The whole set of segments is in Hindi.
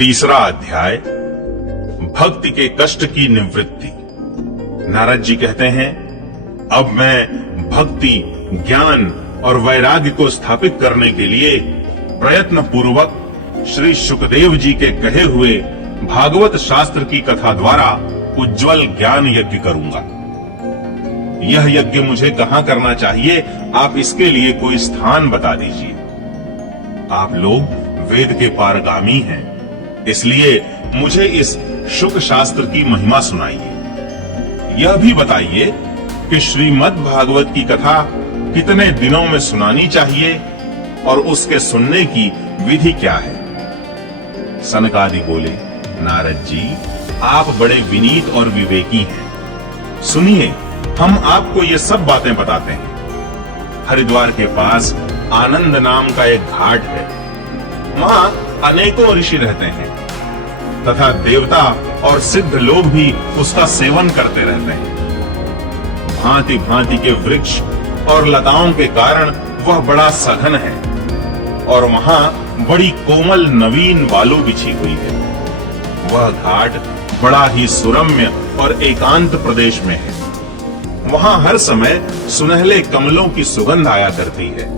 तीसरा अध्याय, भक्ति के कष्ट की निवृत्ति। नारद जी कहते हैं, अब मैं भक्ति, ज्ञान और वैराग्य को स्थापित करने के लिए प्रयत्न पूर्वक श्री शुकदेव जी के कहे हुए भागवत शास्त्र की कथा द्वारा उज्जवल ज्ञान यज्ञ करूंगा। यह यज्ञ मुझे कहां करना चाहिए, आप इसके लिए कोई स्थान बता दीजिए। आप लोग वेद के पारगामी हैं, इसलिए मुझे इस शुक शास्त्र की महिमा सुनाइए। यह भी बताइए कि श्रीमद् भागवत की कथा कितने दिनों में सुनानी चाहिए और उसके सुनने की विधि क्या है। सनकादि बोले, नारद जी, आप बड़े विनीत और विवेकी हैं। सुनिए, हम आपको ये सब बातें बताते हैं। हरिद्वार के पास आनंद नाम का एक घाट है। वहां अनेकों ऋषि रहते हैं तथा देवता और सिद्ध लोग भी उसका सेवन करते रहते हैं। भांति भांति के वृक्ष और लताओं के कारण वह बड़ा सघन है और वहां बड़ी कोमल नवीन बालू बिछी हुई है। वह घाट बड़ा ही सुरम्य और एकांत प्रदेश में है। वहां हर समय सुनहले कमलों की सुगंध आया करती है।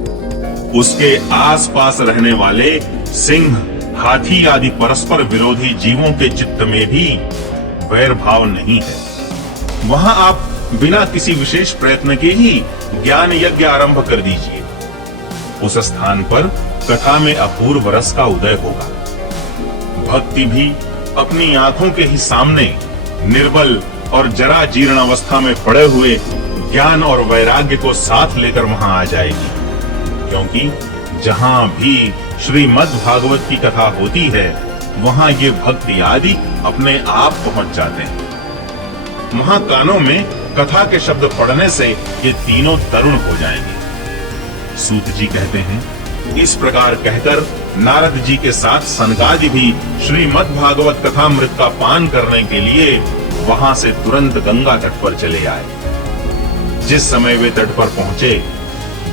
उसके आसपास रहने वाले सिंह, हाथी आदि परस्पर विरोधी जीवों के चित्त में भी वैर भाव नहीं है। वहां आप बिना किसी विशेष प्रयत्न के ही ज्ञान यज्ञ आरंभ कर दीजिए। उस स्थान पर कथा में अपूर्व रस का उदय होगा। भक्ति भी अपनी आंखों के ही सामने निर्बल और जरा जीर्ण अवस्था में पड़े हुए ज्ञान और वैराग्य को साथ लेकर वहां आ जाएगी, क्योंकि जहां भी श्रीमद् भागवत की कथा होती है वहां ये भक्ति आदि अपने आप पहुंच जाते हैं। वहां कानों में कथा के शब्द पढ़ने से ये तीनों तरुण हो जाएंगे। सूत जी कहते हैं, इस प्रकार कहकर नारद जी के साथ सनकादि भी श्रीमद् भागवत कथामृत का पान करने के लिए वहां से तुरंत गंगा तट पर चले आए। जिस समय वे तट पर पहुंचे,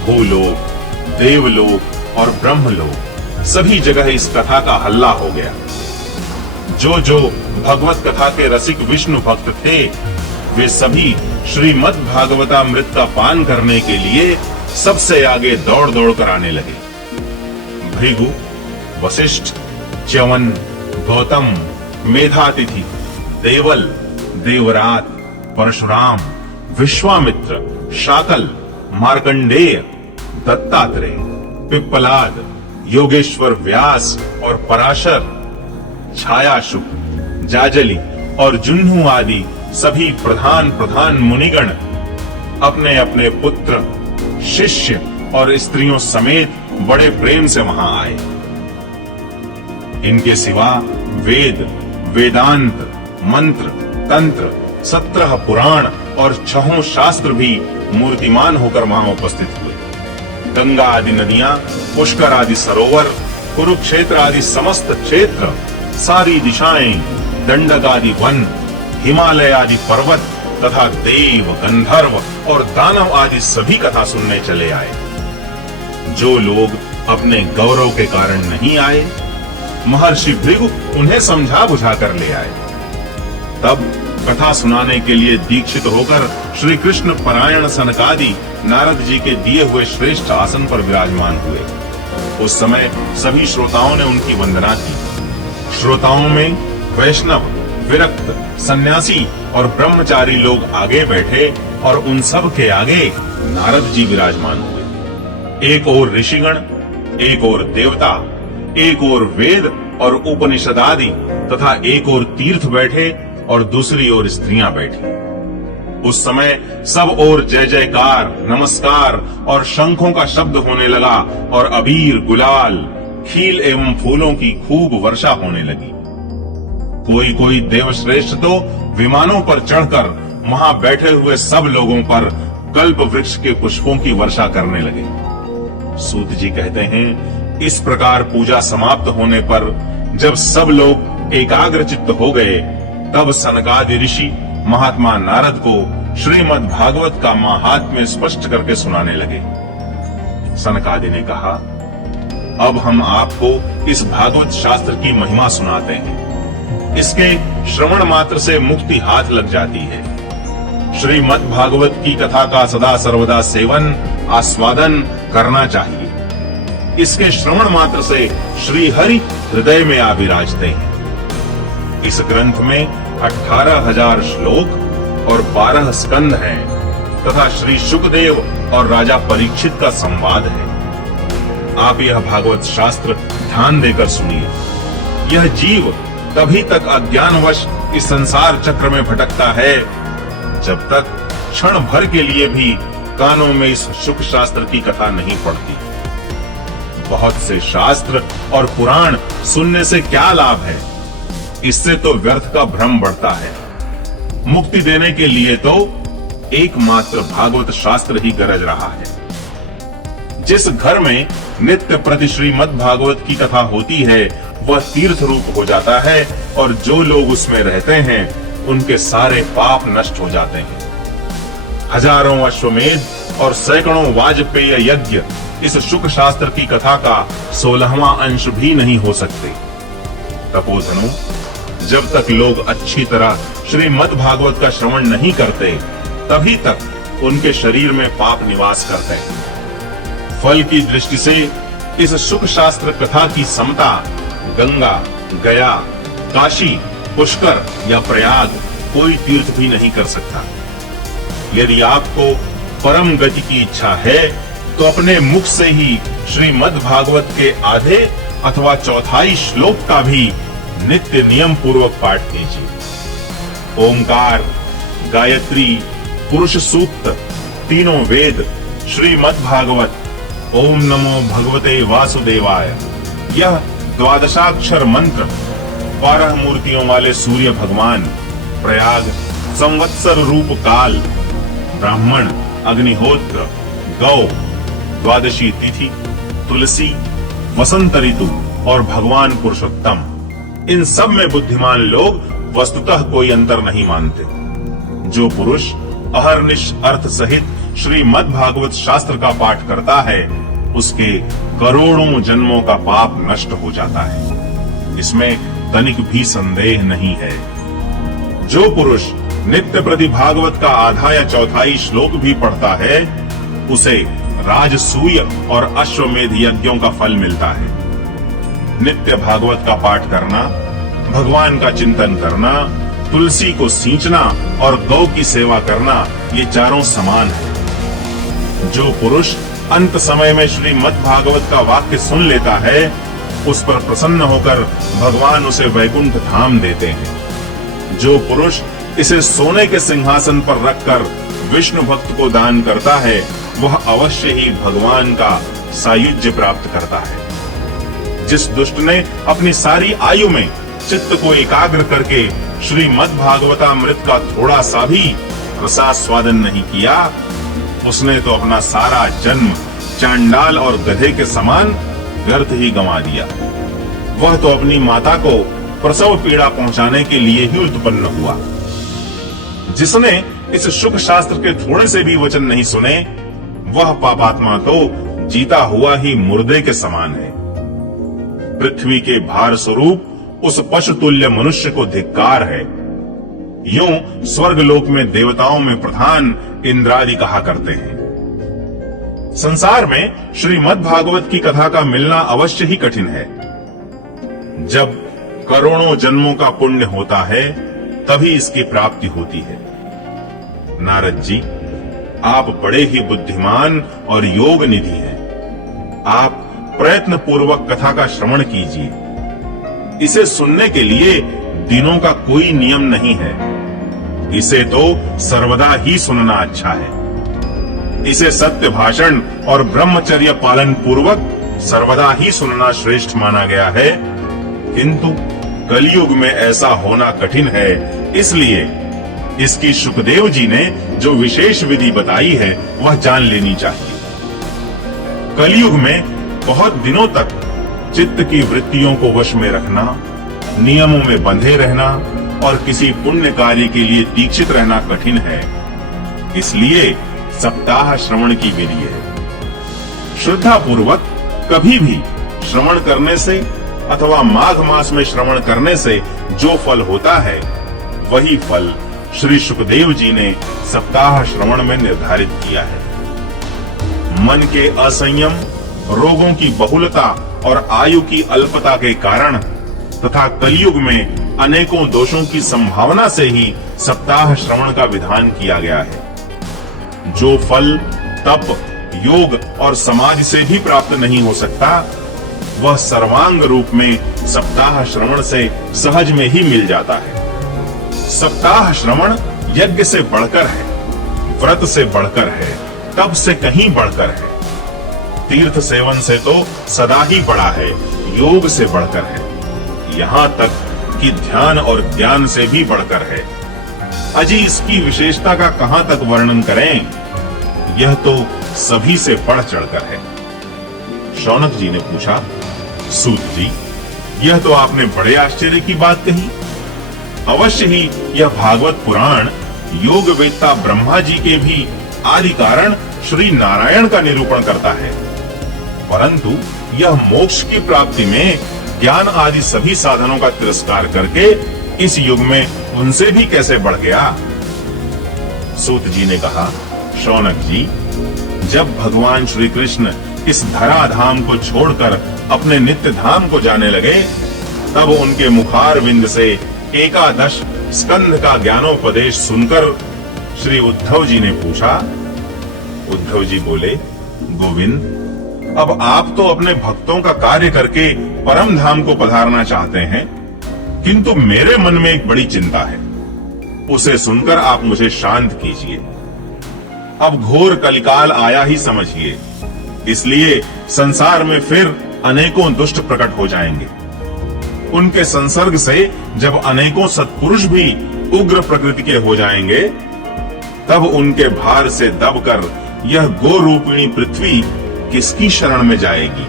भूलोक, देवलोक और ब्रह्मलोक सभी जगह इस कथा का हल्ला हो गया। जो जो भगवत कथा के रसिक विष्णु भक्त थे, वे सभी श्रीमद् भागवतामृत का पान करने के लिए सबसे आगे दौड़ दौड़ कर आने लगे। भृगु, वशिष्ठ, च्यवन, गौतम, मेधातिथि, देवल, देवरात, परशुराम, विश्वामित्र, शाकल, मार्कंडेय, दत्तात्रेय, पिप्पलाद, योगेश्वर व्यास और पराशर, छायाशुक, जाजली और जुन्हू आदि सभी प्रधान प्रधान मुनिगण अपने अपने पुत्र, शिष्य और स्त्रियों समेत बड़े प्रेम से वहां आए। इनके सिवा वेद, वेदांत, मंत्र, तंत्र, 17 पुराण और 6 शास्त्र भी मूर्तिमान होकर वहां उपस्थित हुए। गंगा आदि नदियां, पुष्कर आदि सरोवर, कुरुक्षेत्र आदि समस्त क्षेत्र, सारी दिशाएं, दंडक आदि वन, हिमालय आदि पर्वत तथा देव, गंधर्व और दानव आदि सभी कथा सुनने चले आए। जो लोग अपने गौरव के कारण नहीं आए, महर्षि भृगु उन्हें समझा बुझा कर ले आए। तब कथा सुनाने के लिए दीक्षित होकर श्री कृष्ण परायण सनकादि नारद जी के दिए हुए श्रेष्ठ आसन पर विराजमान हुए। उस समय सभी श्रोताओं ने उनकी वंदना की। श्रोताओं में वैष्णव, विरक्त, सन्यासी और ब्रह्मचारी लोग आगे बैठे और उन सब के आगे नारद जी विराजमान हुए। एक ओर ऋषिगण, एक ओर देवता, एक ओर वेद और उपनिषद आदि तथा एक ओर तीर्थ बैठे और दूसरी ओर स्त्रियां बैठी। उस समय सब ओर जय जयकार, नमस्कार और शंखों का शब्द होने लगा और अबीर, गुलाल, खील एवं फूलों की खूब वर्षा होने लगी। कोई कोई देवश्रेष्ठ तो विमानों पर चढ़कर वहां बैठे हुए सब लोगों पर कल्प वृक्ष के पुष्पों की वर्षा करने लगे। सूत जी कहते हैं, इस प्रकार पूजा समाप्त होने पर जब सब लोग एकाग्र चित्त हो गए, तब सनकादि ऋषि महात्मा नारद को श्रीमद् भागवत का महात्म्य स्पष्ट करके सुनाने लगे। सनकादि ने कहा, अब हम आपको इस भागवत शास्त्र की महिमा सुनाते हैं। इसके श्रवण मात्र से मुक्ति हाथ लग जाती है। श्रीमद् भागवत की कथा का सदा सर्वदा सेवन आस्वादन करना चाहिए। इसके श्रवण मात्र से श्री हरि हृदय में आ विराजते हैं। इस ग्रंथ में 18,000 श्लोक और 12 स्कंध हैं तथा श्री शुकदेव और राजा परीक्षित का संवाद है। आप यह भागवत शास्त्र ध्यान देकर सुनिए। यह जीव तभी तक अज्ञानवश इस संसार चक्र में भटकता है जब तक क्षण भर के लिए भी कानों में इस शुक शास्त्र की कथा नहीं पड़ती। बहुत से शास्त्र और पुराण सुनने से क्या लाभ है? इससे तो व्यर्थ का भ्रम बढ़ता है। मुक्ति देने के लिए तो एकमात्र भागवत शास्त्र ही गरज रहा है। जिस घर में नित्य प्रति श्रीमद् भागवत की कथा होती है वह तीर्थ रूप हो जाता है और जो लोग उसमें रहते हैं उनके सारे पाप नष्ट हो जाते हैं। हजारों अश्वमेध और सैकड़ों वाजपेय यज्ञ इस शुक शास्त्र की कथा का 16वां अंश भी नहीं हो सकते। तपोधनो, जब तक लोग अच्छी तरह श्रीमद् भागवत का श्रवण नहीं करते तभी तक उनके शरीर में पाप निवास करते हैं। फल की दृष्टि से इस शुक शास्त्र कथा की समता गंगा, गया, काशी, पुष्कर या प्रयाग कोई तीर्थ भी नहीं कर सकता। यदि आपको परम गति की इच्छा है तो अपने मुख से ही श्रीमद् भागवत के आधे अथवा चौथाई श्लोक का भी नित्य नियम पूर्वक पाठ कीजिए। ओंकार, गायत्री, पुरुष सूक्त, तीनों वेद, श्रीमद् भागवत, ओम नमो भगवते वासुदेवाय, यह द्वादशाक्षर मंत्र 12 मूर्तियों वाले सूर्य भगवान, प्रयाग, संवत्सर रूप काल, ब्राह्मण, अग्निहोत्र, गौ, द्वादशी तिथि, तुलसी, वसंत ऋतु और भगवान पुरुषोत्तम, इन सब में बुद्धिमान लोग वस्तुतः कोई अंतर नहीं मानते। जो पुरुष अहर्निश अर्थ सहित श्रीमद् भागवत शास्त्र का पाठ करता है उसके करोड़ों जन्मों का पाप नष्ट हो जाता है। इसमें तनिक भी संदेह नहीं है। जो पुरुष नित्य प्रति भागवत का आधा या चौथाई श्लोक भी पढ़ता है उसे राजसूय और अश्वमेध यज्ञों का फल मिलता है। नित्य भागवत का पाठ करना, भगवान का चिंतन करना, तुलसी को सींचना और गौ की सेवा करना, ये चारों समान है। जो पुरुष अंत समय में श्रीमद् भागवत का वाक्य सुन लेता है उस पर प्रसन्न होकर भगवान उसे वैकुंठ धाम देते हैं। जो पुरुष इसे सोने के सिंहासन पर रखकर विष्णु भक्त को दान करता है वह अवश्य ही भगवान का सायुज्य प्राप्त करता है। जिस दुष्ट ने अपनी सारी आयु में चित्त को एकाग्र करके श्रीमद् भागवतामृत का थोड़ा सा भी रसास्वादन नहीं किया उसने तो अपना सारा जन्म चांडाल और गधे के समान व्यर्थ ही गंवा दिया। वह तो अपनी माता को प्रसव पीड़ा पहुंचाने के लिए ही उत्पन्न हुआ। जिसने इस शुक शास्त्र के थोड़े से भी वचन नहीं सुने वह पापात्मा तो जीता हुआ ही मुर्दे के समान है। पृथ्वी के भार स्वरूप उस पशु तुल्य मनुष्य को धिक्कार है। यूं स्वर्गलोक में देवताओं में प्रधान इंद्रादि कहा करते हैं। संसार में श्रीमद् भागवत की कथा का मिलना अवश्य ही कठिन है। जब करोड़ों जन्मों का पुण्य होता है तभी इसकी प्राप्ति होती है। नारद जी, आप बड़े ही बुद्धिमान और योग निधि हैं। आप प्रयत्न पूर्वक कथा का श्रवण कीजिए। इसे सुनने के लिए दिनों का कोई नियम नहीं है। इसे तो सर्वदा ही सुनना अच्छा है। इसे सत्य भाषण और ब्रह्मचर्य पालन पूर्वक सर्वदा ही सुनना श्रेष्ठ माना गया है। किंतु कलयुग में ऐसा होना कठिन है, इसलिए इसकी शुकदेव जी ने जो विशेष विधि बताई है वह जान लेनी चाहिए। कलयुग में बहुत दिनों तक चित्त की वृत्तियों को वश में रखना, नियमों में बंधे रहना और किसी पुण्य कार्य के लिए दीक्षित रहना कठिन है। इसलिए सप्ताह श्रवण की विधि है। श्रद्धा पूर्वक कभी भी श्रवण करने से अथवा माघ मास में श्रवण करने से जो फल होता है, वही फल श्री सुखदेव जी ने सप्ताह श्रवण में निर्धारित किया है। मन के असंयम, रोगों की बहुलता और आयु की अल्पता के कारण तथा कलयुग में अनेकों दोषों की संभावना से ही सप्ताह श्रवण का विधान किया गया है। जो फल तप, योग और समाधि से भी प्राप्त नहीं हो सकता, वह सर्वांग रूप में सप्ताह श्रवण से सहज में ही मिल जाता है। सप्ताह श्रवण यज्ञ से बढ़कर है, व्रत से बढ़कर है, तप से कहीं बढ़कर है, तीर्थ सेवन से तो सदा ही बड़ा है, योग से बढ़कर है, यहाँ तक कि ध्यान और ज्ञान से भी बढ़कर है। अजी इसकी विशेषता का कहां तक वर्णन करें, यह तो सभी से बढ़ चढ़कर है। शौनक जी ने पूछा, सूत जी, यह तो आपने बड़े आश्चर्य की बात कही। अवश्य ही यह भागवत पुराण योग वेत्ता ब्रह्मा जी के भी आदि कारण श्री नारायण का निरूपण करता है, परंतु यह मोक्ष की प्राप्ति में ज्ञान आदि सभी साधनों का तिरस्कार करके इस युग में उनसे भी कैसे बढ़ गया। सूत जी ने कहा, शौनक जी, जब भगवान श्री कृष्ण इस धराधाम को छोड़कर अपने नित्य धाम को जाने लगे, तब उनके मुखार विंद से 11 स्कंध का ज्ञानोपदेश सुनकर श्री उद्धव जी ने पूछा। उद्धव जी बोले, गोविंद, अब आप तो अपने भक्तों का कार्य करके परम धाम को पधारना चाहते हैं, किंतु मेरे मन में एक बड़ी चिंता है, उसे सुनकर आप मुझे शांत कीजिए। अब घोर कलिकाल आया ही समझिए, इसलिए संसार में फिर अनेकों दुष्ट प्रकट हो जाएंगे। उनके संसर्ग से जब अनेकों सत्पुरुष भी उग्र प्रकृति के हो जाएंगे, तब उनके भार से दबकर यह गो रूपिणी पृथ्वी किसकी शरण में जाएगी।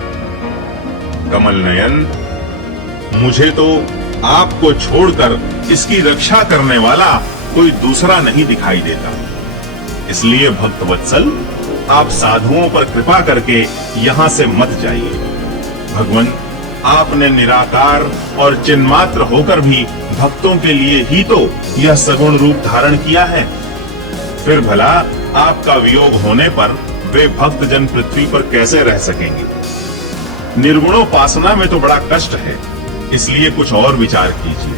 कमल नयन, मुझे तो आपको छोड़कर इसकी रक्षा करने वाला कोई दूसरा नहीं दिखाई देता। इसलिए भक्त वत्सल, आप साधुओं पर कृपा करके यहाँ से मत जाइए। भगवान, आपने निराकार और चिन्मात्र होकर भी भक्तों के लिए ही तो यह सगुण रूप धारण किया है। फिर भला आपका वियोग होने पर वे भक्त जन पृथ्वी पर कैसे रह सकेंगे। निर्गुणोपासना में तो बड़ा कष्ट है, इसलिए कुछ और विचार कीजिए।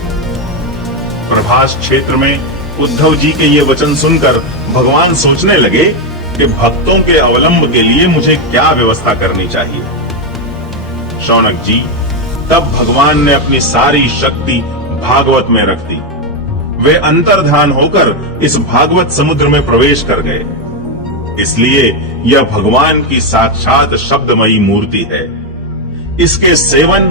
प्रभास क्षेत्र में उद्धव जी के ये वचन सुनकर भगवान सोचने लगे कि भक्तों के अवलंब के लिए मुझे क्या व्यवस्था करनी चाहिए। शौनक जी, तब भगवान ने अपनी सारी शक्ति भागवत में रख दी। वे अंतर्ध्यान होकर इस भागवत समुद्र में प्रवेश कर गए। इसलिए यह भगवान की साक्षात शब्दमयी मूर्ति है। इसके सेवन,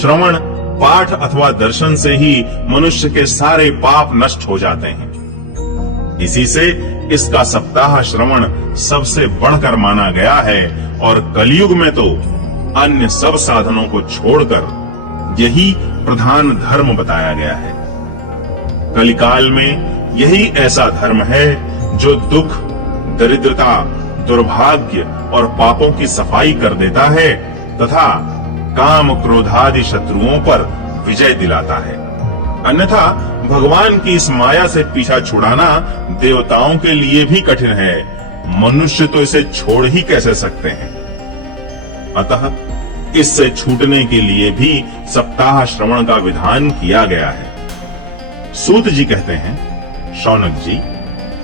श्रवण, पाठ अथवा दर्शन से ही मनुष्य के सारे पाप नष्ट हो जाते हैं। इसी से इसका सप्ताह श्रवण सबसे बढ़कर माना गया है और कलयुग में तो अन्य सब साधनों को छोड़कर यही प्रधान धर्म बताया गया है। कलिकाल में यही ऐसा धर्म है जो दुख, दरिद्रता, दुर्भाग्य और पापों की सफाई कर देता है तथा काम क्रोधादि शत्रुओं पर विजय दिलाता है। अन्यथा भगवान की इस माया से पीछा छुड़ाना देवताओं के लिए भी कठिन है, मनुष्य तो इसे छोड़ ही कैसे सकते हैं। अतः इससे छूटने के लिए भी सप्ताह श्रवण का विधान किया गया है। सूत जी कहते हैं, शौनक जी,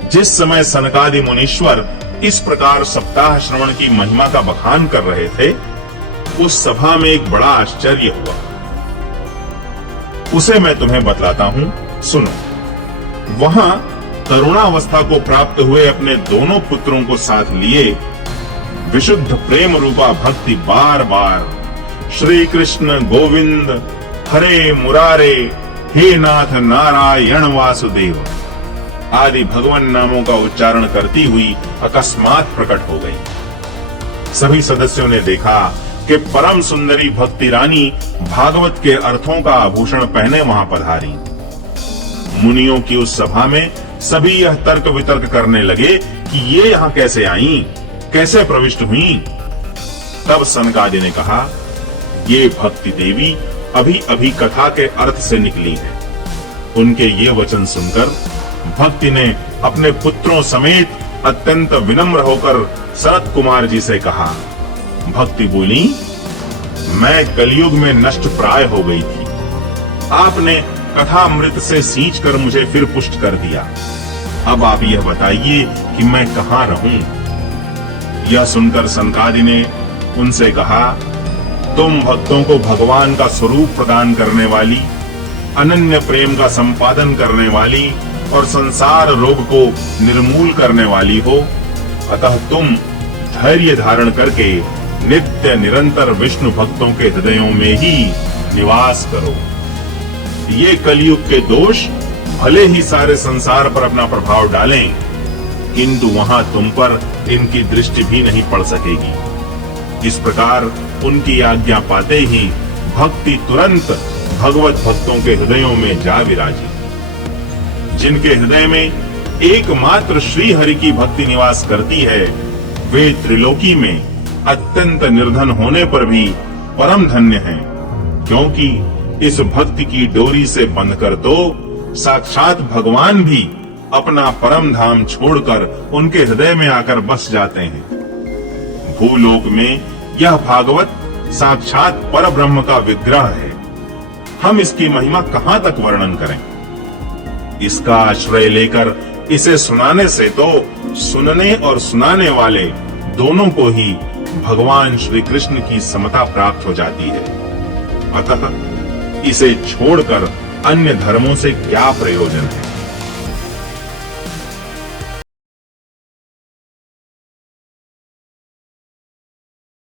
जिस समय सनकादि मुनीश्वर इस प्रकार सप्ताह श्रवण की महिमा का बखान कर रहे थे, उस सभा में एक बड़ा आश्चर्य हुआ। उसे मैं तुम्हें बतलाता हूं, सुनो। वहां तरुणावस्था को प्राप्त हुए अपने दोनों पुत्रों को साथ लिए विशुद्ध प्रेम रूपा भक्ति बार बार श्री कृष्ण गोविंद हरे मुरारे हे नाथ नारायण वासुदेव आदि भगवान नामों का उच्चारण करती हुई अकस्मात प्रकट हो गई। सभी सदस्यों ने देखा कि परम सुंदरी भक्ति रानी भागवत के अर्थों का आभूषण पहने वहां पधारी। मुनियों की उस सभा में सभी यह तर्क वितर्क करने लगे कि ये यहाँ कैसे आईं, कैसे प्रविष्ट हुईं। तब सनकादि ने कहा, ये भक्ति देवी अभी अभी कथा के अर्थ से निकली है। उनके ये वचन सुनकर भक्ति ने अपने पुत्रों समेत अत्यंत विनम्र होकर सनत कुमार जी से कहा। भक्ति बोली, मैं कलयुग में नष्ट प्राय हो गई थी। आपने कथामृत से सींचकर मुझे फिर पुष्ट कर दिया। अब आप यह बताइए कि मैं कहाँ रहूं? यह सुनकर सनकादि ने उनसे कहा, तुम भक्तों को भगवान का स्वरूप प्रदान करने वाली, अनन्य प्रेम का संपादन करने वाली और संसार रोग को निर्मूल करने वाली हो, अतः तुम धैर्य धारण करके नित्य निरंतर विष्णु भक्तों के हृदयों में ही निवास करो। ये कलयुग के दोष भले ही सारे संसार पर अपना प्रभाव डालें, किंतु वहां तुम पर इनकी दृष्टि भी नहीं पड़ सकेगी। इस प्रकार उनकी आज्ञा पाते ही भक्ति तुरंत भगवत भक्तों के हृदयों में जा विराजी। जिनके हृदय में एकमात्र श्री हरि की भक्ति निवास करती है, वे त्रिलोकी में अत्यंत निर्धन होने पर भी परम धन्य हैं, क्योंकि इस भक्ति की डोरी से बंधकर तो साक्षात भगवान भी अपना परम धाम छोड़कर उनके हृदय में आकर बस जाते हैं। भूलोक में यह भागवत साक्षात परब्रह्म का विग्रह है। हम इसकी महिमा कहां तक वर्णन करें? इसका आश्रय लेकर इसे सुनाने से तो सुनने और सुनाने वाले दोनों को ही भगवान श्री कृष्ण की समता प्राप्त हो जाती है। अतः इसे छोड़कर अन्य धर्मों से क्या प्रयोजन है?